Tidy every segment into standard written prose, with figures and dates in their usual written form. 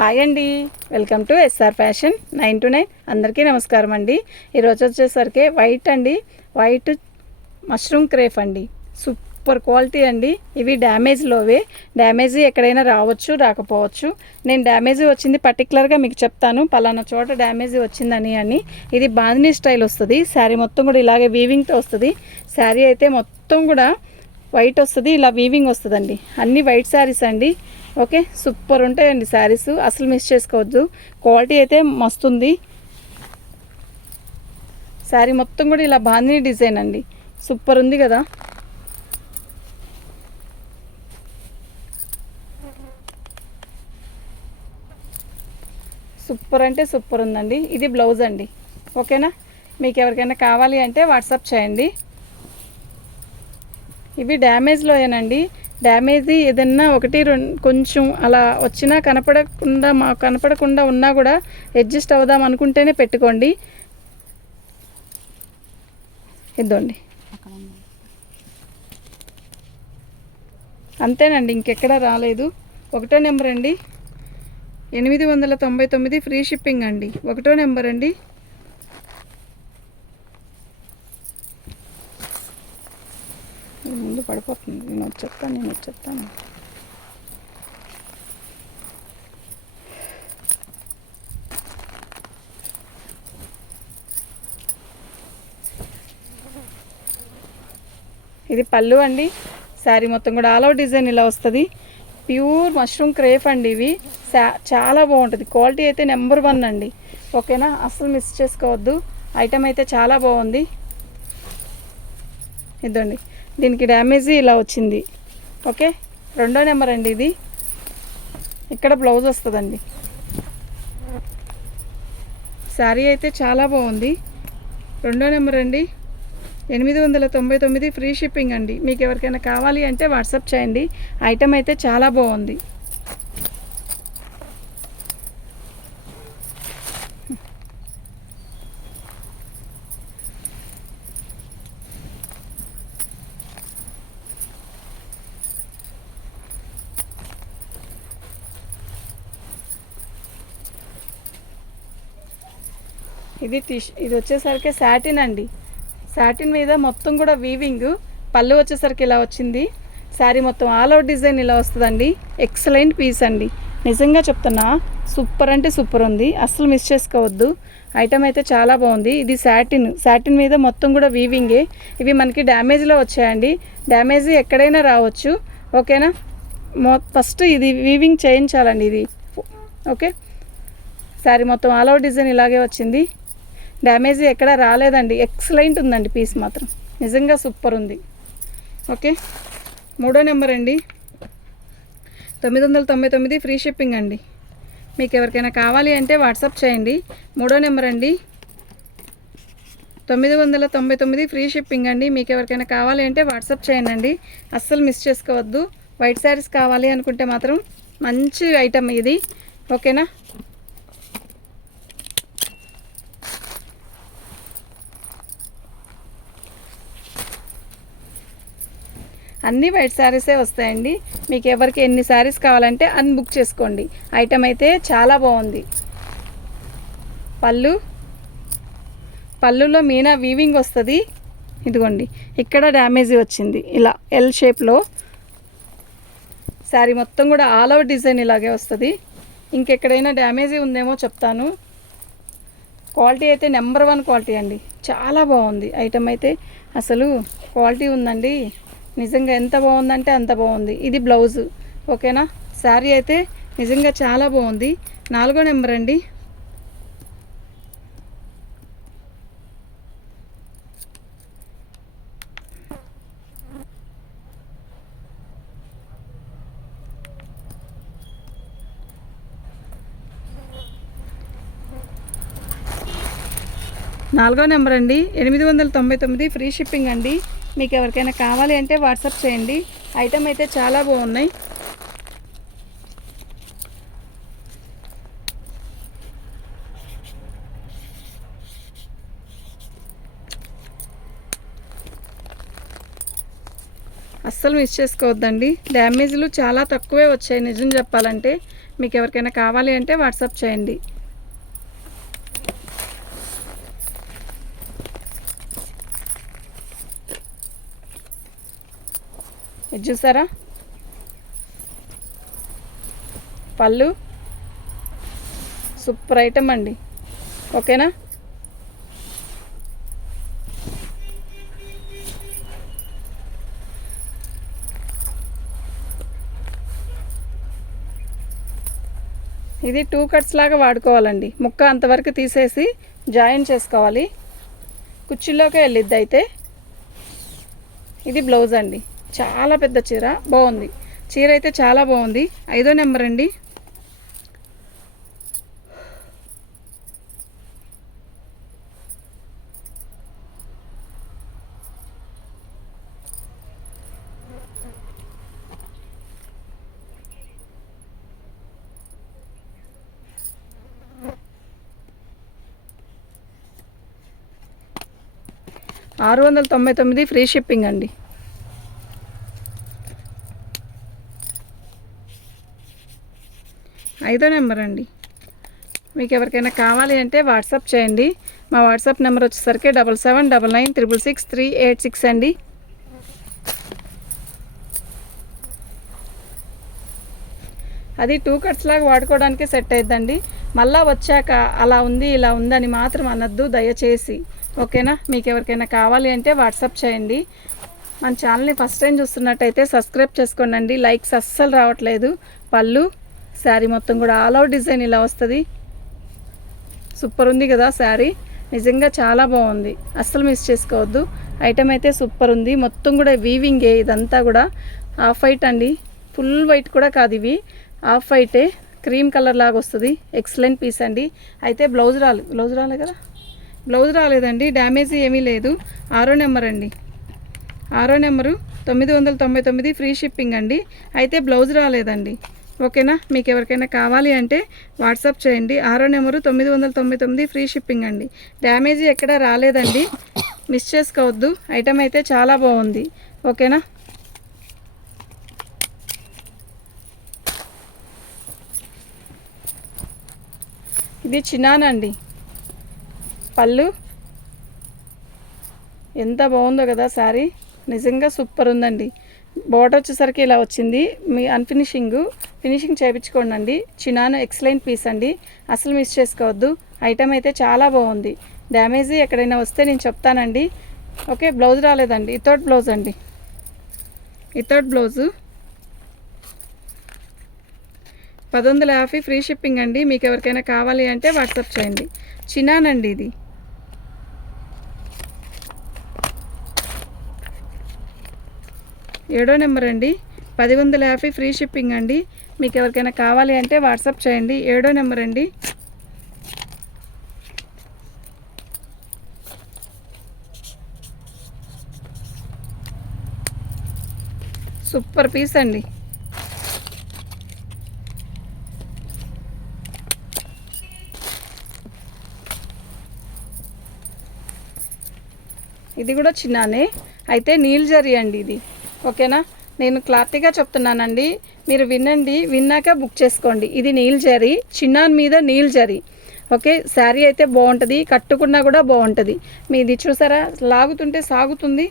Hi అండి, welcome to SR fashion 9 to 9. అందరికీ నమస్కారం అండి. ఈరోజు వచ్చేసరికి వైట్ అండి, వైట్ మష్రూమ్ క్రేప్ అండి. సూపర్ క్వాలిటీ అండి. ఇవి డ్యామేజ్లోవే. డ్యామేజ్ ఎక్కడైనా రావచ్చు, రాకపోవచ్చు. నేను డ్యామేజ్ వచ్చింది పర్టికులర్గా మీకు చెప్తాను, పలానా చోట డ్యామేజ్ వచ్చిందని. ఇది బాందినీ స్టైల్ వస్తుంది. శారీ మొత్తం కూడా ఇలాగే వీవింగ్తో వస్తుంది. శారీ అయితే మొత్తం కూడా వైట్ వస్తుంది, ఇలా వీవింగ్ వస్తుందండి. అన్ని వైట్ శారీస్ అండి. ఓకే, సూపర్ ఉంటాయండి శారీస్, అసలు మిస్ చేసుకోవద్దు. క్వాలిటీ అయితే మస్తుంది. శారీ మొత్తం కూడా ఇలా బాందినీ డిజైన్ అండి. సూపర్ ఉంది కదా. సూపర్ అంటే సూపర్ ఉందండి. ఇది బ్లౌజ్ అండి. ఓకేనా, మీకు ఎవరికైనా కావాలి అంటే వాట్సాప్ చేయండి. ఇవి డ్యామేజ్లోయేనండి. డ్యామేజ్ ఏదన్నా ఒకటి కొంచెం అలా వచ్చినా కనపడకుండా ఉన్నా కూడా అడ్జస్ట్ అవుదాం అనుకుంటేనే పెట్టుకోండి. ఇద్దండి, అంతేనండి, ఇంకెక్కడా రాలేదు. 1వ నెంబర్ అండి, 899 ఫ్రీ షిప్పింగ్ అండి. 1వ నెంబర్ అండి. ముందు పడిపోతుంది, నేను వచ్చేస్తాను. ఇది పళ్ళు అండి. శారీ మొత్తం కూడా ఆల్ అవుట్ డిజైన్ ఇలా వస్తుంది. ప్యూర్ మష్రూమ్ క్రేప్ అండి. ఇవి చాలా బాగుంటుంది. క్వాలిటీ అయితే నెంబర్ 1 అండి. ఓకేనా, అస్సలు మిస్ చేసుకోవద్దు. ఐటమ్ అయితే చాలా బాగుంది. ఇదండి, దీనికి డ్యామేజ్ ఇలా వచ్చింది. ఓకే, 2వ నెంబర్ అండి. ఇది ఇక్కడ బ్లౌజ్ వస్తుందండి. శారీ అయితే చాలా బాగుంది. 2వ నెంబర్ అండి, 899 ఫ్రీ షిప్పింగ్ అండి. మీకు ఎవరికైనా కావాలి అంటే వాట్సాప్ చేయండి. ఐటమ్ అయితే చాలా బాగుంది. ఇది వచ్చేసరికి సాటిన్ అండి. సాటిన్ మీద మొత్తం కూడా వీవింగ్. పళ్ళు వచ్చేసరికి ఇలా వచ్చింది. శారీ మొత్తం ఆల్ అవుట్ డిజైన్ ఇలా వస్తుందండి. ఎక్సలెంట్ పీస్ అండి, నిజంగా చెప్తున్నా. సూపర్ అంటే సూపర్ ఉంది, అస్సలు మిస్ చేసుకోవద్దు. ఐటమ్ అయితే చాలా బాగుంది. ఇది సాటిన్ మీద మొత్తం కూడా వీవింగే. ఇవి మనకి డ్యామేజ్లో వచ్చాయండి. డ్యామేజ్ ఎక్కడైనా రావచ్చు. ఓకేనా, ఫస్ట్ ఇది వీవింగ్ చేయించాలండి ఇది. ఓకే, శారీ మొత్తం ఆల్ అవుట్ డిజైన్ ఇలాగే వచ్చింది. డ్యామేజ్ ఎక్కడ రాలేదండి. ఎక్సలెంట్ ఉందండి పీస్ మాత్రం, నిజంగా సూపర్ ఉంది. ఓకే, 3వ నెంబర్ అండి, 999 ఫ్రీ షిప్పింగ్ అండి. మీకు ఎవరికైనా కావాలి అంటే వాట్సాప్ చేయండి. 3వ నెంబర్ అండి, 999 ఫ్రీ షిప్పింగ్ అండి. మీకు ఎవరికైనా కావాలి అంటే వాట్సాప్ చేయండి. అస్సలు మిస్ చేసుకోవద్దు. వైట్ శారీస్ కావాలి అనుకుంటే మాత్రం మంచి ఐటమ్ ఇది. ఓకేనా, అన్నీ వైట్ శారీసే వస్తాయండి. మీకు ఎవరికి ఎన్ని శారీస్ కావాలంటే అన్ని బుక్ చేసుకోండి. ఐటమ్ అయితే చాలా బాగుంది. పళ్ళులో మీనా వీవింగ్ వస్తుంది. ఇదిగోండి, ఇక్కడ డ్యామేజ్ వచ్చింది ఇలా ఎల్ షేప్లో. శారీ మొత్తం కూడా ఆల్ అవుట్ డిజైన్ ఇలాగే వస్తుంది. ఇంకెక్కడైనా డ్యామేజ్ ఉందేమో చెప్తాను. క్వాలిటీ అయితే నెంబర్ 1 క్వాలిటీ అండి. చాలా బాగుంది ఐటమ్ అయితే, అసలు క్వాలిటీ ఉందండి. నిజంగా ఎంత బాగుందంటే అంత బాగుంది. ఇది బ్లౌజు. ఓకేనా, శారీ అయితే నిజంగా చాలా బాగుంది. 4వ నెంబర్ అండి, 4వ నెంబర్ అండి, 899 ఫ్రీ షిప్పింగ్ అండి. మీకు ఎవరికైనా కావాలి అంటే వాట్సాప్ చేయండి. ఐటమ్ అయితే చాలా బాగున్నాయి. అస్సలు మిస్ చేసుకోవద్దండి. డ్యామేజ్లు చాలా తక్కువే వచ్చాయి నిజం చెప్పాలంటే. మీకు ఎవరికైనా కావాలి అంటే వాట్సాప్ చేయండి. ఇది చూసారా, పళ్ళు సూపర్ ఐటమ్ అండి. ఓకేనా? ఇది 2 కట్స్ లాగా వాడుకోవాలండి. ముక్క అంతవరకు తీసేసి జాయిన్ చేసుకోవాలి, కుర్చీలోకి వెళ్ళిద్ది. అయితే ఇది బ్లౌజ్ అండి. చాలా పెద్ద చీర, బాగుంది. చీర అయితే చాలా బాగుంది. 5వ నెంబర్ అండి. $699 ఫ్రీ షిప్పింగ్ అండి. 5వ నెంబర్ అండి. మీకు ఎవరికైనా కావాలి అంటే వాట్సాప్ చేయండి. మా వాట్సాప్ నెంబర్ వచ్చేసరికి 7799666386 అండి. అది 2 కట్స్ లాగా వాడుకోవడానికి సెట్ అయిద్దండి. మళ్ళీ వచ్చాక అలా ఉంది ఇలా ఉందని మాత్రం అనొద్దు దయచేసి. ఓకేనా? మీకు ఎవరికైనా కావాలి అంటే వాట్సాప్ చేయండి. మన ఛానల్ని ఫస్ట్ టైం చూస్తున్నట్టయితే సబ్స్క్రైబ్ చేసుకోండి. లైక్స్ అస్సలు రావట్లేదు. పళ్ళు శారీ మొత్తం కూడా ఆల్ అవుట్ డిజైన్ ఇలా వస్తుంది. సూపర్ ఉంది కదా శారీ, నిజంగా చాలా బాగుంది. అస్సలు మిస్ చేసుకోవద్దు. ఐటమ్ అయితే సూపర్ ఉంది. మొత్తం కూడా వీవింగే. ఇదంతా కూడా హాఫ్ వైట్ అండి, ఫుల్ వైట్ కూడా కాదు, ఇవి హాఫ్ వైటే, క్రీమ్ కలర్ లాగా వస్తుంది. ఎక్సలెంట్ పీస్ అండి. అయితే బ్లౌజ్ రాలే కదా, బ్లౌజ్ రాలేదండి. డ్యామేజ్ ఏమీ లేదు. 6వ నెంబర్ అండి. 6వ నెంబరు 999 ఫ్రీ షిప్పింగ్ అండి. అయితే బ్లౌజ్ రాలేదండి. ఓకేనా? మీకు ఎవరికైనా కావాలి అంటే వాట్సాప్ చేయండి. 6వ నెంబరు 999 ఫ్రీ షిప్పింగ్ అండి. డ్యామేజ్ ఎక్కడా రాలేదండి, మిస్ చేసుకోవద్దు. ఐటమ్ అయితే చాలా బాగుంది. ఓకేనా? ఇది చినాన్ అండి. పళ్ళు ఎంత బాగుందో కదా శారీ, నిజంగా సూపర్ ఉందండి. బోర్డర్ వచ్చేసరికి ఇలా వచ్చింది. మీ ఫినిషింగ్ చేయించుకోండి అండి. చినాన్ ఎక్సలెంట్ పీస్ అండి, అసలు మిస్ చేసుకోవద్దు. ఐటమ్ అయితే చాలా బాగుంది. డ్యామేజ్ ఎక్కడైనా వస్తే నేను చెప్తానండి. ఓకే? బ్లౌజ్ రాలేదండి. ఇతోటి బ్లౌజ్ అండి. ఇతోటి బ్లౌజు 1150 ఫ్రీ షిప్పింగ్ అండి. మీకు ఎవరికైనా కావాలి అంటే వాట్సాప్ చేయండి. చినాన్ అండి ఇది. 7వ నెంబర్ అండి. 1150 ఫ్రీ షిప్పింగ్ అండి. మీకు ఎవరికైనా కావాలి అంటే వాట్సాప్ చేయండి. 7వ నెంబర్ అండి. సూపర్ పీస్ అండి. ఇది కూడా చిన్నానే, అయితే నీల్ జరీ అండి ఇది. ఓకేనా? నేను క్లారిటీగా చెప్తున్నానండి, మీరు వినండి, విన్నాక బుక్ చేసుకోండి. ఇది నీల్ జరీ, చిన్నాన్ మీద నీల్ జరీ. ఓకే? శారీ అయితే బాగుంటుంది, కట్టుకున్నా కూడా బాగుంటుంది. మీది చూసారా, లాగుతుంటే సాగుతుంది.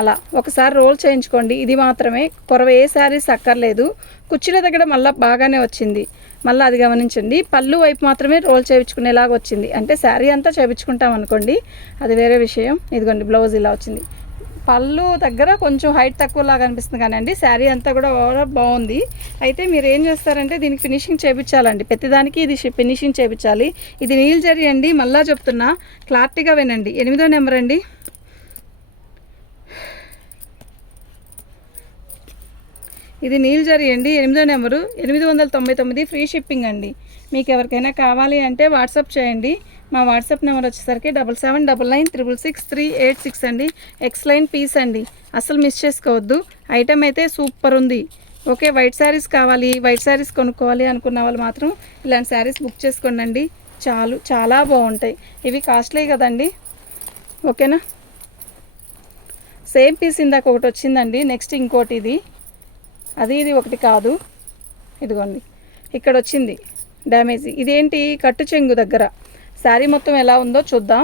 అలా ఒకసారి రోల్ చేయించుకోండి. ఇది మాత్రమే, కొరవ ఏ శారీస్ అక్కర్లేదు. కుర్చీల దగ్గర మళ్ళీ బాగానే వచ్చింది. మళ్ళీ అది గమనించండి. పళ్ళు వైపు మాత్రమే రోల్ చేయించుకునేలాగా వచ్చింది. అంటే శారీ అంతా చేయించుకుంటాం అనుకోండి, అది వేరే విషయం. ఇదిగోండి బ్లౌజ్ ఇలా వచ్చింది. పళ్ళు దగ్గర కొంచెం హైట్ తక్కువలాగా అనిపిస్తుంది కానీ అండి, శారీ అంతా కూడా ఓవరాల్ బాగుంది. అయితే మీరు ఏం చేస్తారంటే దీనికి ఫినిషింగ్ చేయించాలండి. ప్రతిదానికి ఇది ఫినిషింగ్ చేయించాలి. ఇది నీల్ జరీ అండి, మళ్ళా చెప్తున్నా, క్లారిటీగా వినండి. 8వ నెంబర్ అండి. ఇది నీల్ జరీ అండి. 8వ నెంబరు 899 ఫ్రీ షిప్పింగ్ అండి. మీకు ఎవరికైనా కావాలి అంటే వాట్సాప్ చేయండి. మా వాట్సాప్ నెంబర్ వచ్చేసరికి 7799666386 అండి. ఎక్సలెంట్ పీస్ అండి, అసలు మిస్ చేసుకోవద్దు. ఐటమ్ అయితే సూపర్ ఉంది. ఓకే? వైట్ శారీస్ కావాలి, వైట్ శారీస్ కొనుక్కోవాలి అనుకున్న వాళ్ళు మాత్రం ఇలాంటి శారీస్ బుక్ చేసుకోండి. చాలా బాగుంటాయి. ఇవి కాస్ట్లీ కదండి. ఓకేనా? సేమ్ పీస్ ఇందాక ఒకటి వచ్చిందండి. నెక్స్ట్ ఇంకోటి ఇది ఒకటి కాదు. ఇదిగోండి ఇక్కడ వచ్చింది డ్యామేజ్. ఇదేంటి, కట్టు చెంగు దగ్గర. శారీ మొత్తం ఎలా ఉందో చూద్దాం.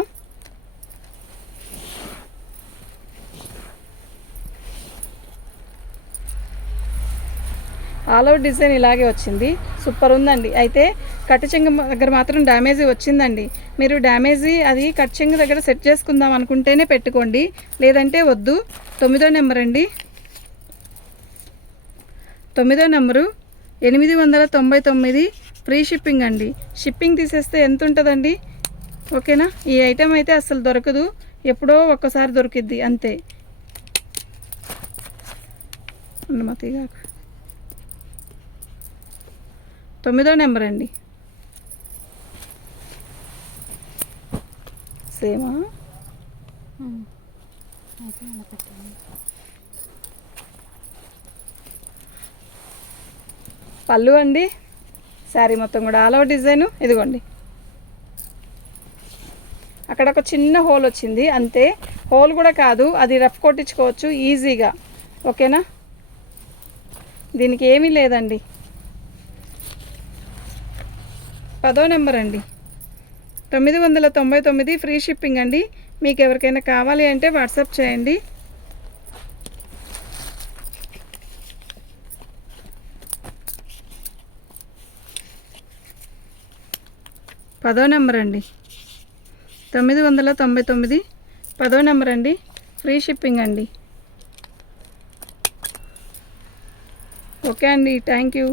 ఆల్ ఓవర్ డిజైన్ ఇలాగే వచ్చింది. సూపర్ ఉందండి. అయితే కట్టు చెంగు దగ్గర మాత్రం డ్యామేజీ వచ్చిందండి. మీరు డ్యామేజీ అది కట్టు చెంగు దగ్గర సెట్ చేసుకుందాం అనుకుంటేనే పెట్టుకోండి, లేదంటే వద్దు. 9వ నెంబర్ అండి. 9వ నెంబరు 899 ఫ్రీ షిప్పింగ్ అండి. షిప్పింగ్ తీసేస్తే ఎంత ఉంటుందండి? ఓకేనా. ఈ ఐటెం అయితే అసలు దొరకదు, ఎప్పుడో ఒక్కసారి దొరికిద్ది అంతే. మతిగా 9వ నెంబర్ అండి. సేమా పళ్ళు అండి. శారీ మొత్తం కూడా ఆల్ ఓవర్ డిజైను ఇదిగోండి. అక్కడ ఒక చిన్న హోల్ వచ్చింది అంతే. హోల్ కూడా కాదు, అది రఫ్ కొట్టించుకోవచ్చు ఈజీగా. ఓకేనా. దీనికి ఏమీ లేదండి. 10వ నెంబర్ అండి. 999 ఫ్రీ షిప్పింగ్ అండి. మీకు ఎవరికైనా కావాలి అంటే వాట్సాప్ చేయండి. పదో నెంబర్ అండి. 999 10వ నెంబర్ అండి. ఫ్రీ షిప్పింగ్ అండి. ఓకే అండి, థ్యాంక్ యూ.